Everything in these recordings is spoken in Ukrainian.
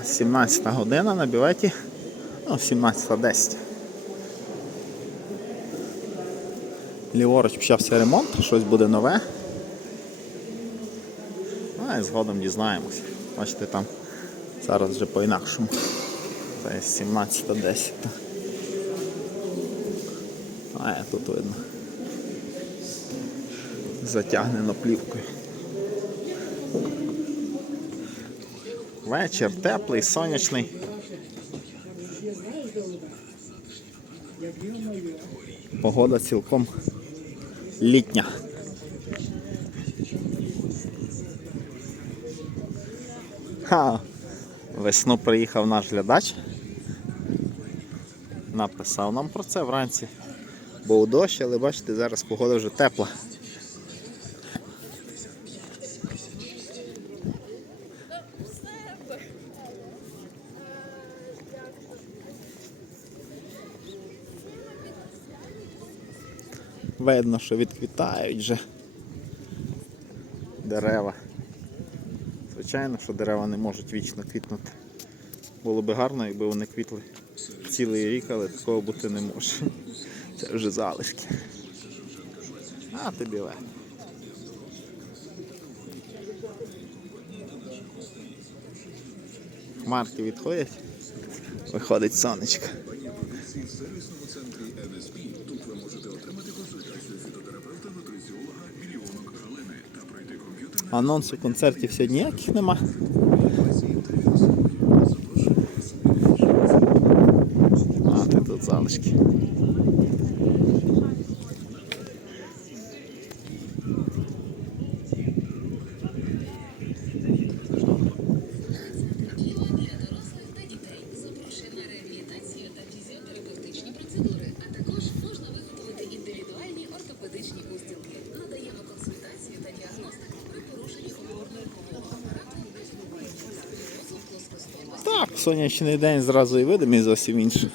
А, 17 година на бюветі. Ну, 17.10. Ліворуч почався ремонт, щось буде нове. А і згодом дізнаємося. Бачите, там зараз вже по-інакшому. Це є 17.10. А, тут видно. Затягнено плівкою. Вечір теплий, сонячний. Погода цілком літня. Ха! Весну приїхав наш глядач. Написав нам про це вранці. Був дощ, але бачите, зараз погода вже тепла. Видно, що відквітають вже дерева. Звичайно, що дерева не можуть вічно квітнути. Було би гарно, якби вони квітли цілий рік, але такого бути не може. Це вже залишки. А тобі легко. Хмарки відходять, виходить сонечко. Анонсу концертів сьогодні ніяких нема. Сонячний день зразу і видимий зовсім інший.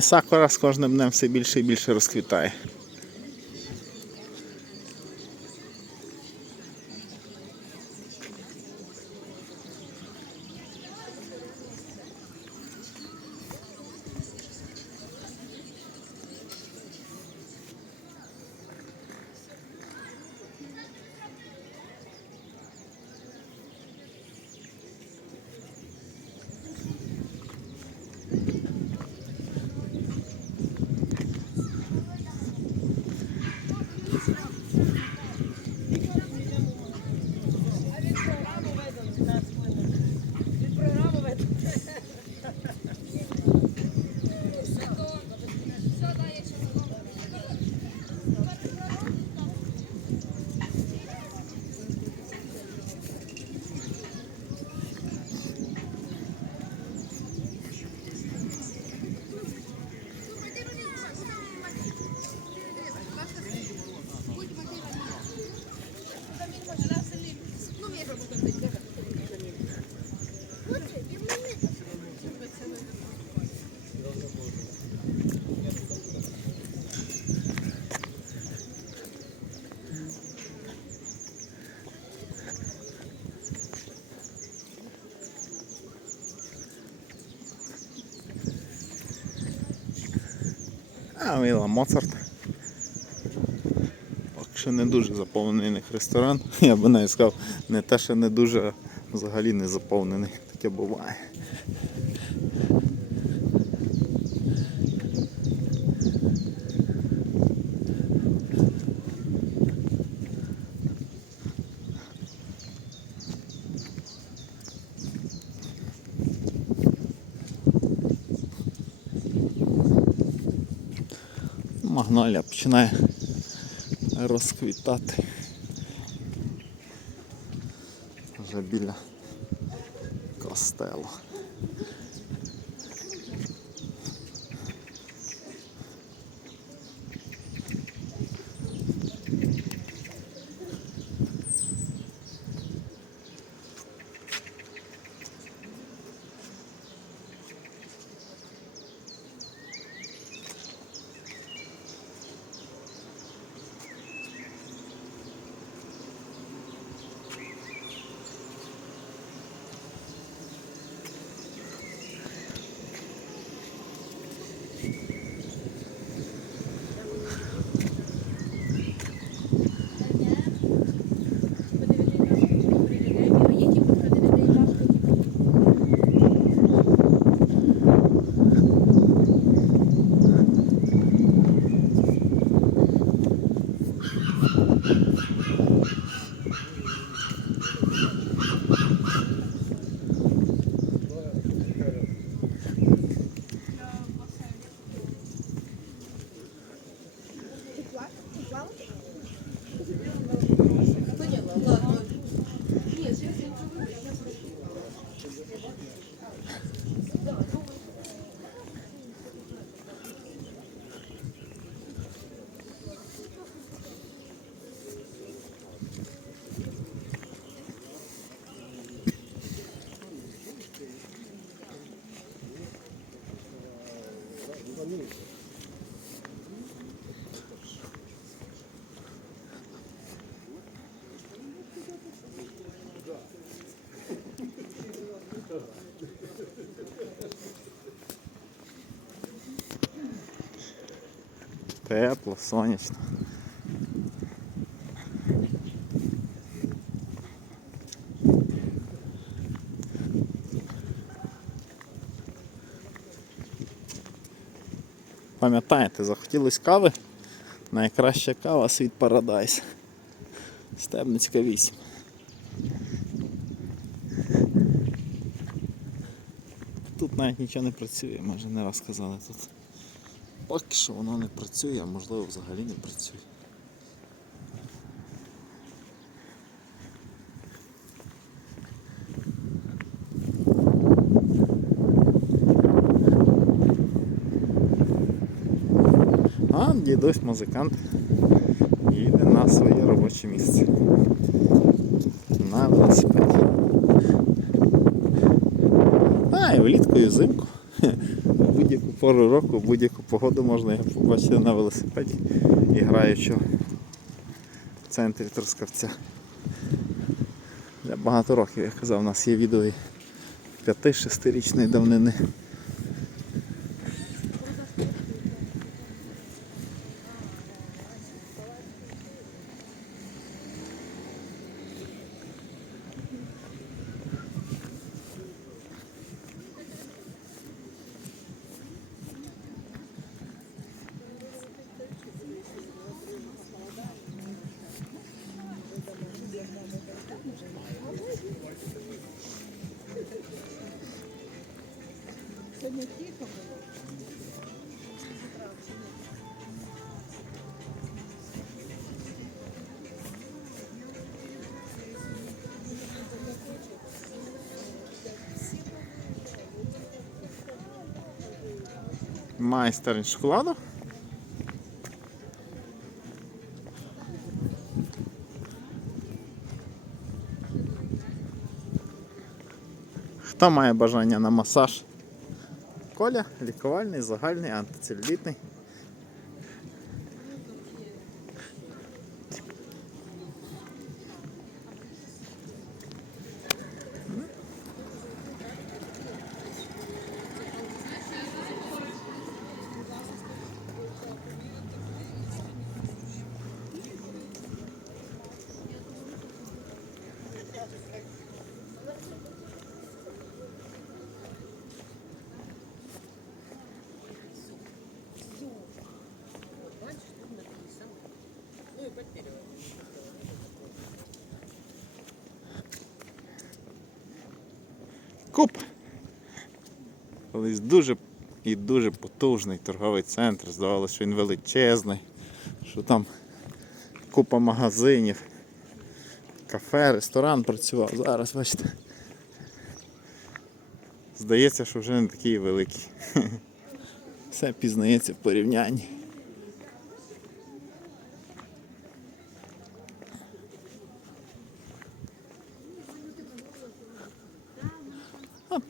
І сакура з кожним днем все більше і більше розквітає. А Віла Моцарт. Поки що не дуже заповнений ресторан. Я би навіть сказав, не те, що не дуже, взагалі не заповнений. Таке буває. Магнолія починає розквітати. Вже біля костелу. Тепло, сонячно. Пам'ятаєте, захотілось кави? Найкраща кава світ Парадайс. Стебницька 8. Тут навіть нічого не працює, ми вже не раз казали тут. Поки що воно не працює, а можливо взагалі не працює. А дідусь музикант їде на своє робоче місце. На велосипеді. А, і влітку і взимку. Будь-яку пору року, будь-яку погоду можна його побачити на велосипеді і граючого в центрі Трускавця. Вже багато років, я казав, у нас є відео 5-6-річної давнини. Майстер шоколаду. Хто має бажання на масаж? Коля, лікувальний, загальний, антицелюлітний. Куп. Колись дуже і дуже потужний торговий центр. Здавалося, що він величезний, що там купа магазинів, кафе, ресторан працював. Зараз, бачите. Здається, що вже не такий великий. Все пізнається в порівнянні.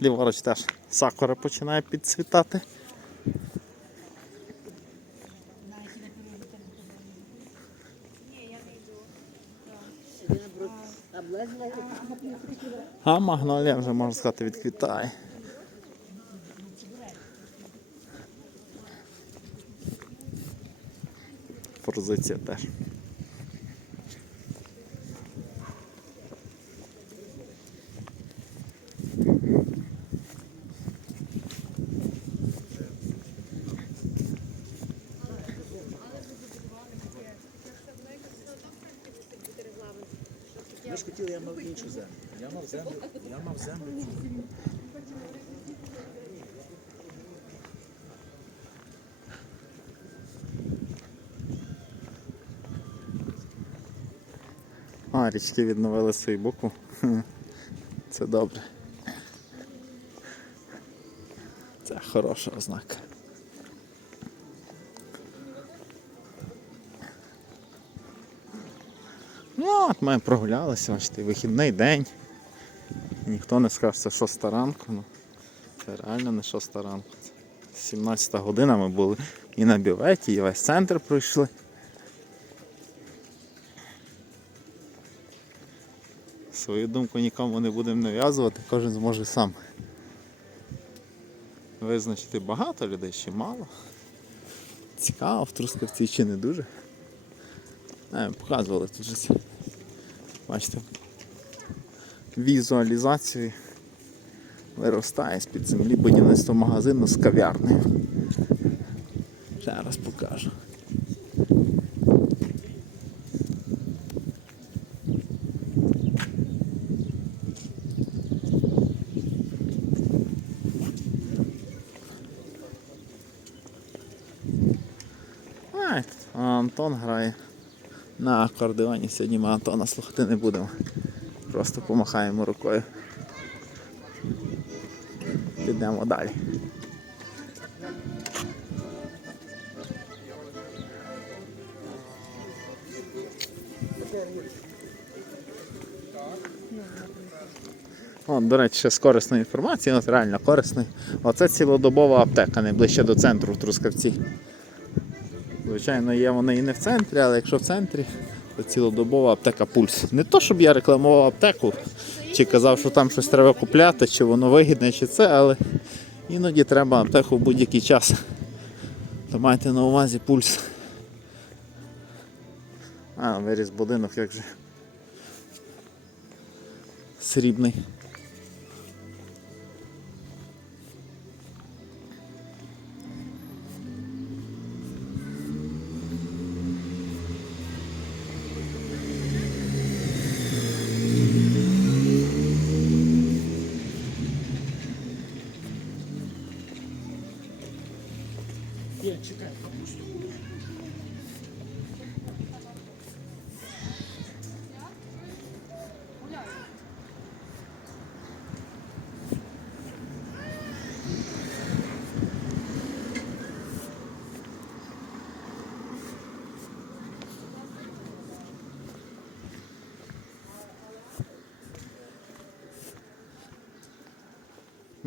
Ліворуч теж сакура починає підцвітати. А магнолія вже можна сказати відквітає. Форзиція теж. А, річки відновили свою букву. Це добре. Це хороша ознака. Ну, от ми прогулялися, бачите, вихідний день. Ніхто не скаже, це 6 ранку. Ну, це реально не 6 ранку. Це 17 година ми були і на бюветі, і весь центр пройшли. Свою думку нікому не будемо нав'язувати, кожен зможе сам визначити багато людей чи мало. Цікаво, в Трускавці чи не дуже. Не, показували тут же. Бачите, візуалізацію виростає з-під землі будівництво магазину з кав'ярнею. Ще раз покажу. Ай, а Антон грає на акордеоні. Сьогодні ми Антона слухати не будемо. Просто помахаємо рукою. Підемо далі. О, до речі, ще з корисної інформації, от реально корисної. Оце цілодобова аптека, найближче до центру в Трускавці. Звичайно, є вони і не в центрі, але якщо в центрі, цілодобова аптека пульс. Не то, щоб я рекламував аптеку, чи казав, що там щось треба купляти, чи воно вигідне, чи це, але іноді треба аптеку в будь-який час. То майте на увазі пульс. А, виріс будинок, як же. Срібний.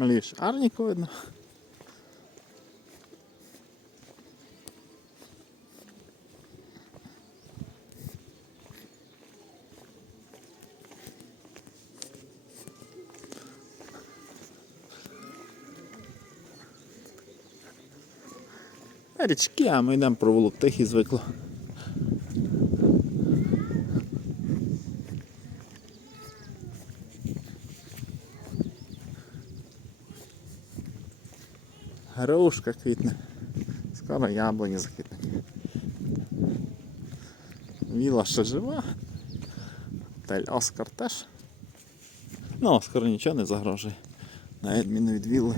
Маліш, арніку видно. Річки, а ми йдемо про вулок тихий звикло. Грушка квітне. Скоро яблуні заквітнуть. Віла ще жива. Тель Оскар теж. Ну, Оскар нічого не загрожує. На відміну від вілли.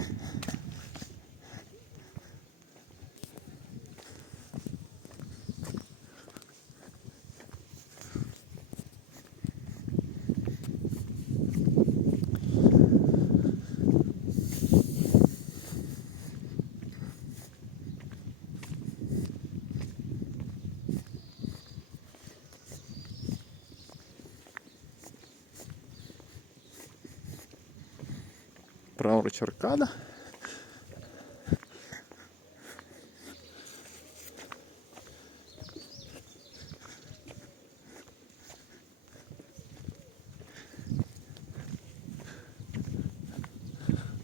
Праворуч аркада.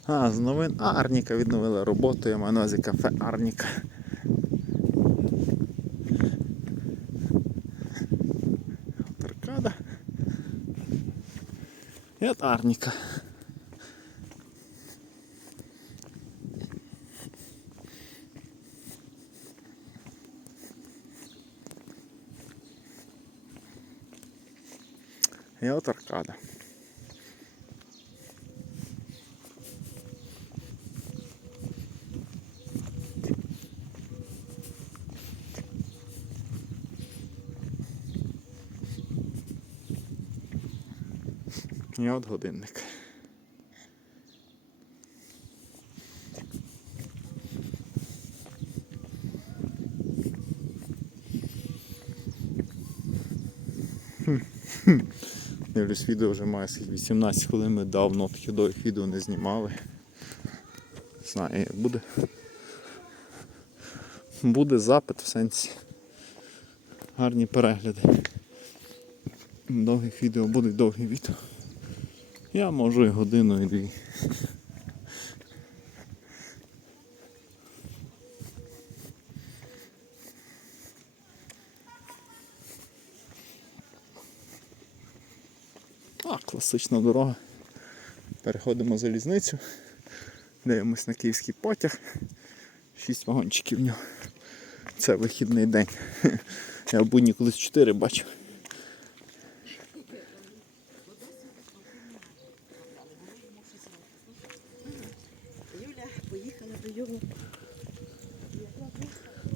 А, з новин Арніка відновила роботу, я маю на кафе Арніка. От Аркада. І от Арніка. І от аркада. І от годинник. Дивлюсь, відео вже має 18 хвилин, ми давно довгих відео не знімали. Знаю, як буде. Буде запит в сенсі. Гарні перегляди. Довгих відео будуть довгі відео. Я можу і годину і дві. А, класична дорога. Переходимо залізницю. Дивимось на київський потяг. Шість вагончиків в нього. Це вихідний день. Я в будні колись чотири бачив.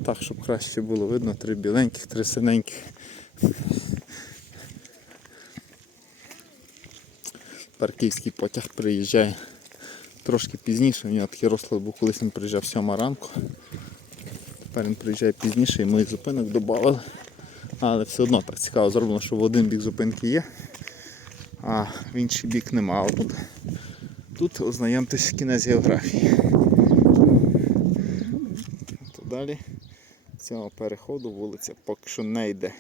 Так, щоб краще було видно, три біленьких, три синеньких. Парківський потяг приїжджає трошки пізніше. У нього такий розклад був, колись він приїжджав 7 ранку. Тепер він приїжджає пізніше і ми зупинок додали. Але все одно так цікаво зроблено, що в один бік зупинки є, а в інший бік нема. Тут, тут ознайомтесь кінець географії. То далі цього переходу вулиця поки що не йде.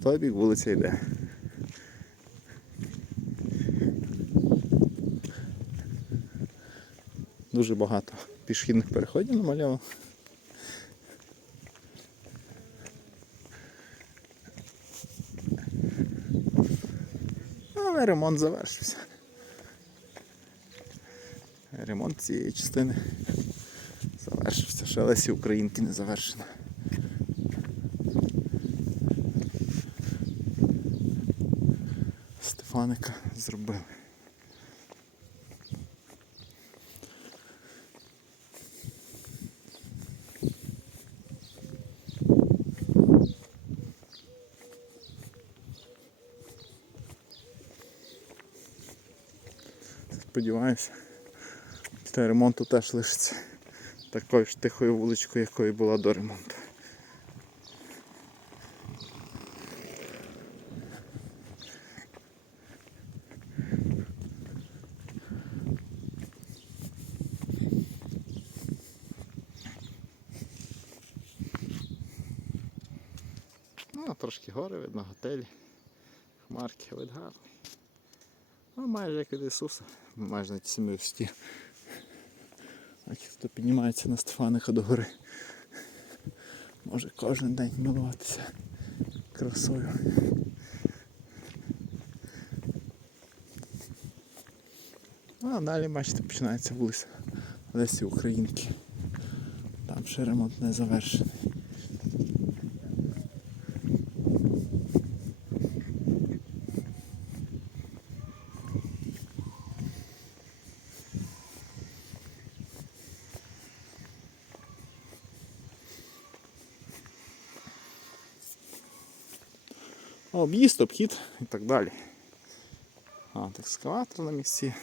В той бік вулиця йде. Дуже багато пішохідних переходів намальовано. Але ремонт завершився. Ремонт цієї частини завершився. Ще Лесі Українки не завершено. Стефаника зробили. Сподіваюся. Після ремонту теж лишиться такою ж тихою вуличкою, якою була до ремонту. Ну, трошки готелі, хмарки, вид гарний. Ну, майже як від Ісуса, майже на ті самі висоті. А ті, хто піднімається на Стефаника до гори, може кожен день милуватися красою. Ну, а далі, бачите, починається вулиця Лесі Українки. Там ще ремонт не завершений. Об'їзд, обхід і так далі. От екскаватор на місці.